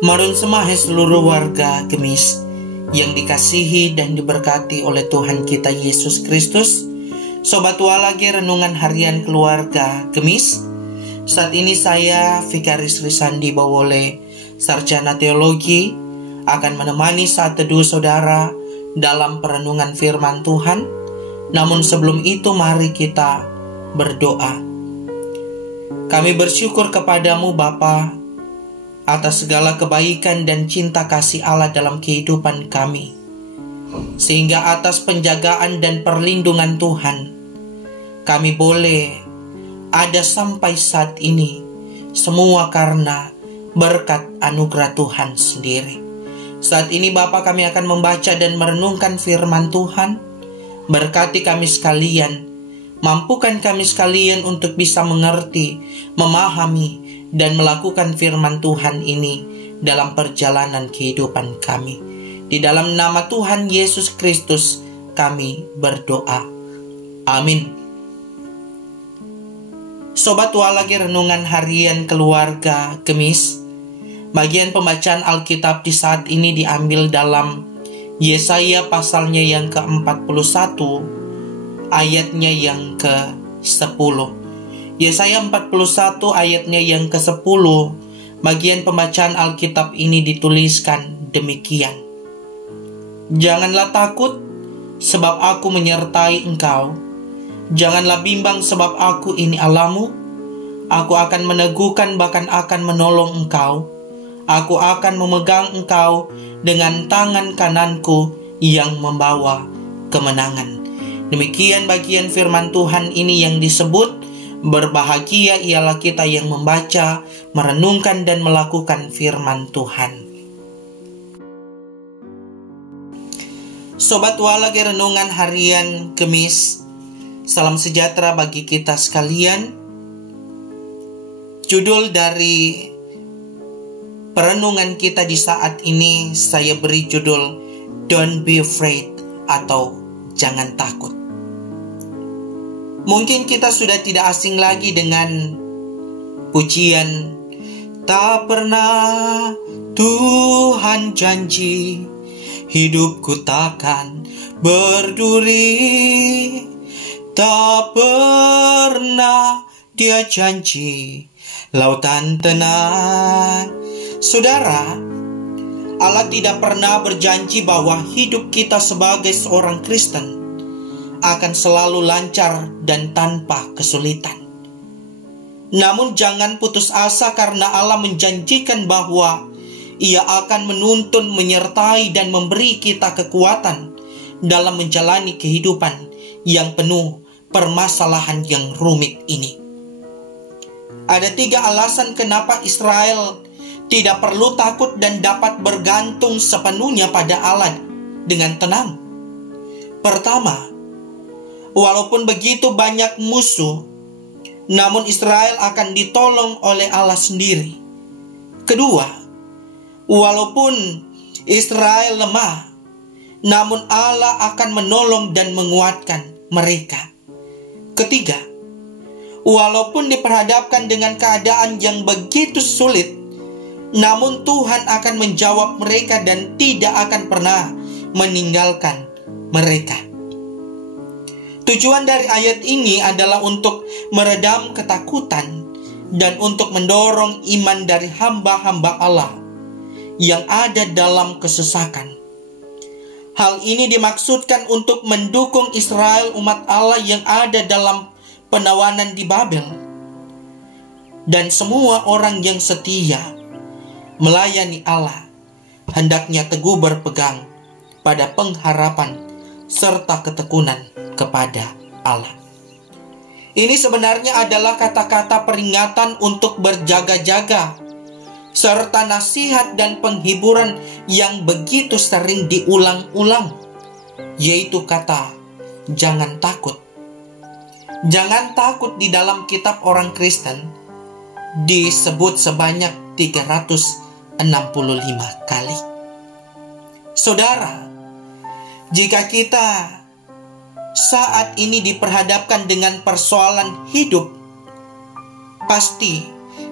Marun semahe seluruh warga Gemis yang dikasihi dan diberkati oleh Tuhan kita Yesus Kristus. Sobat Walage Renungan Harian Keluarga Gemis. Saat ini saya, Vikaris Risandi Bawole, Sarjana Teologi, akan menemani saat teduh saudara dalam perenungan firman Tuhan. Namun sebelum itu mari kita berdoa. Kami bersyukur kepadamu Bapa atas segala kebaikan dan cinta kasih Allah dalam kehidupan kami, sehingga atas penjagaan dan perlindungan Tuhan kami boleh ada sampai saat ini, semua karena berkat anugerah Tuhan sendiri. Saat ini Bapa, kami akan membaca dan merenungkan firman Tuhan. Berkati kami sekalian, mampukan kami sekalian untuk bisa mengerti, memahami, dan melakukan firman Tuhan ini dalam perjalanan kehidupan kami. Di dalam nama Tuhan Yesus Kristus kami berdoa. Amin. Sobat Walage Renungan Harian Keluarga Gemis, bagian pembacaan Alkitab di saat ini diambil dalam Yesaya pasalnya yang ke-41, ayatnya yang ke-10. Yesaya 41 ayatnya yang ke-10, bagian pembacaan Alkitab ini dituliskan demikian. Janganlah takut, sebab aku menyertai engkau. Janganlah bimbang, sebab aku ini Allahmu. Aku akan meneguhkan, bahkan akan menolong engkau. Aku akan memegang engkau dengan tangan kananku yang membawa kemenangan. Demikian bagian firman Tuhan ini yang disebut, berbahagia ialah kita yang membaca, merenungkan, dan melakukan firman Tuhan. Sobat Walage Renungan Harian Gemis, salam sejahtera bagi kita sekalian. Judul dari perenungan kita di saat ini saya beri judul Don't be afraid, atau jangan takut. Mungkin kita sudah tidak asing lagi dengan pujian, tak pernah Tuhan janji hidupku takkan berduri. Tak pernah Dia janji lautan tenang. Saudara, Allah tidak pernah berjanji bahwa hidup kita sebagai seorang Kristen akan selalu lancar dan tanpa kesulitan. Namun jangan putus asa, karena Allah menjanjikan bahwa Ia akan menuntun, menyertai, dan memberi kita kekuatan dalam menjalani kehidupan yang penuh permasalahan yang rumit ini. Ada 3 alasan kenapa Israel tidak perlu takut dan dapat bergantung sepenuhnya pada Allah dengan tenang. Pertama, walaupun begitu banyak musuh, namun Israel akan ditolong oleh Allah sendiri. Kedua, walaupun Israel lemah, namun Allah akan menolong dan menguatkan mereka. Ketiga, walaupun diperhadapkan dengan keadaan yang begitu sulit, namun Tuhan akan menjawab mereka dan tidak akan pernah meninggalkan mereka. Tujuan dari ayat ini adalah untuk meredam ketakutan dan untuk mendorong iman dari hamba-hamba Allah yang ada dalam kesesakan. Hal ini dimaksudkan untuk mendukung Israel, umat Allah yang ada dalam penawanan di Babel, dan semua orang yang setia melayani Allah hendaknya teguh berpegang pada pengharapan serta ketekunan kepada Allah. Ini sebenarnya adalah kata-kata peringatan untuk berjaga-jaga, serta nasihat dan penghiburan yang begitu sering diulang-ulang, yaitu kata jangan takut. Jangan takut di dalam kitab orang Kristen disebut sebanyak 365 kali. Saudara, jika kita saat ini diperhadapkan dengan persoalan hidup, pasti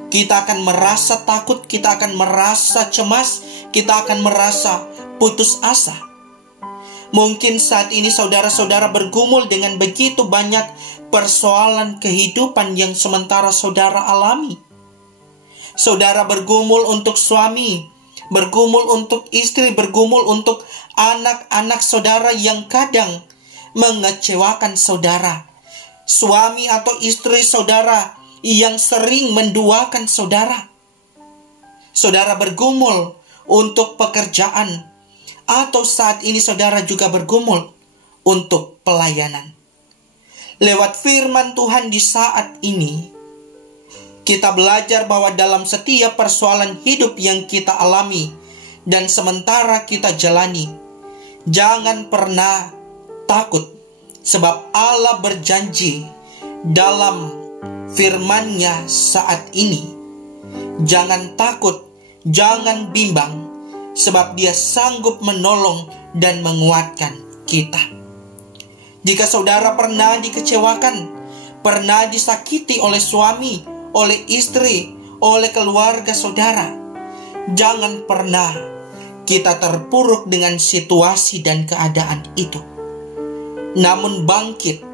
kita akan merasa takut, kita akan merasa cemas, kita akan merasa putus asa. Mungkin saat ini saudara-saudara bergumul dengan begitu banyak persoalan kehidupan yang sementara saudara alami. Saudara bergumul untuk suami, bergumul untuk istri, bergumul untuk anak-anak saudara yang kadang mengecewakan saudara. Suami atau istri saudara yang sering menduakan saudara. Saudara bergumul untuk pekerjaan, atau saat ini saudara juga bergumul untuk pelayanan. Lewat firman Tuhan di saat ini, kita belajar bahwa dalam setiap persoalan hidup yang kita alami dan sementara kita jalani, jangan pernah takut, sebab Allah berjanji dalam firman-Nya saat ini. Jangan takut, jangan bimbang, sebab Dia sanggup menolong dan menguatkan kita. Jika saudara pernah dikecewakan, pernah disakiti oleh suami, oleh istri, oleh keluarga saudara, jangan pernah kita terpuruk dengan situasi dan keadaan itu. Namun bangkit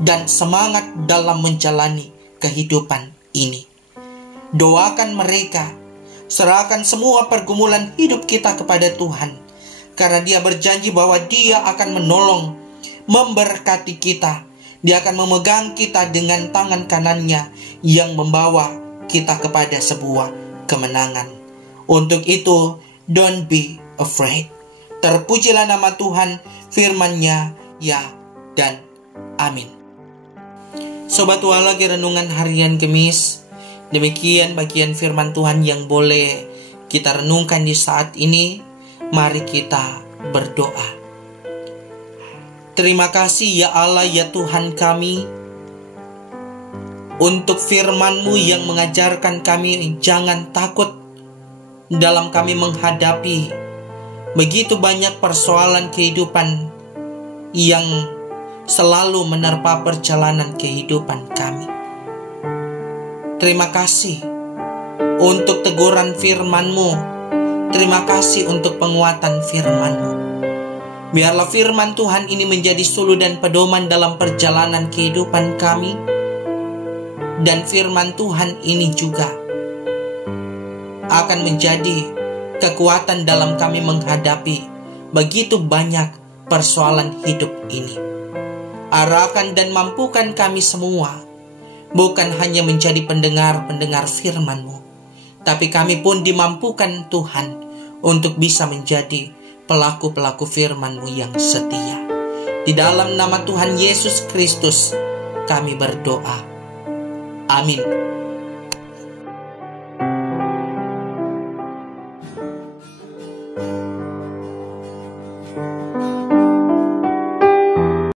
dan semangat dalam menjalani kehidupan ini. Doakan mereka, serahkan semua pergumulan hidup kita kepada Tuhan, karena Dia berjanji bahwa Dia akan menolong, memberkati kita. Dia akan memegang kita dengan tangan kanannya yang membawa kita kepada sebuah kemenangan. Untuk itu, don't be afraid. Terpujilah nama Tuhan, firman-Nya ya dan amin. Sobat Walagi Renungan Harian Kamis, demikian bagian firman Tuhan yang boleh kita renungkan di saat ini. Mari kita berdoa. Terima kasih ya Allah, ya Tuhan kami, untuk firman-Mu yang mengajarkan kami jangan takut dalam kami menghadapi begitu banyak persoalan kehidupan yang selalu menerpa perjalanan kehidupan kami. Terima kasih untuk teguran firman-Mu. Terima kasih untuk penguatan firman-Mu. Biarlah firman Tuhan ini menjadi suluh dan pedoman dalam perjalanan kehidupan kami. Dan firman Tuhan ini juga akan menjadi kekuatan dalam kami menghadapi begitu banyak persoalan hidup ini. Arahkan dan mampukan kami semua, bukan hanya menjadi pendengar-pendengar firman-Mu, tapi kami pun dimampukan Tuhan untuk bisa menjadi pelaku-pelaku firman-Mu yang setia. Di dalam nama Tuhan Yesus Kristus kami berdoa. Amin.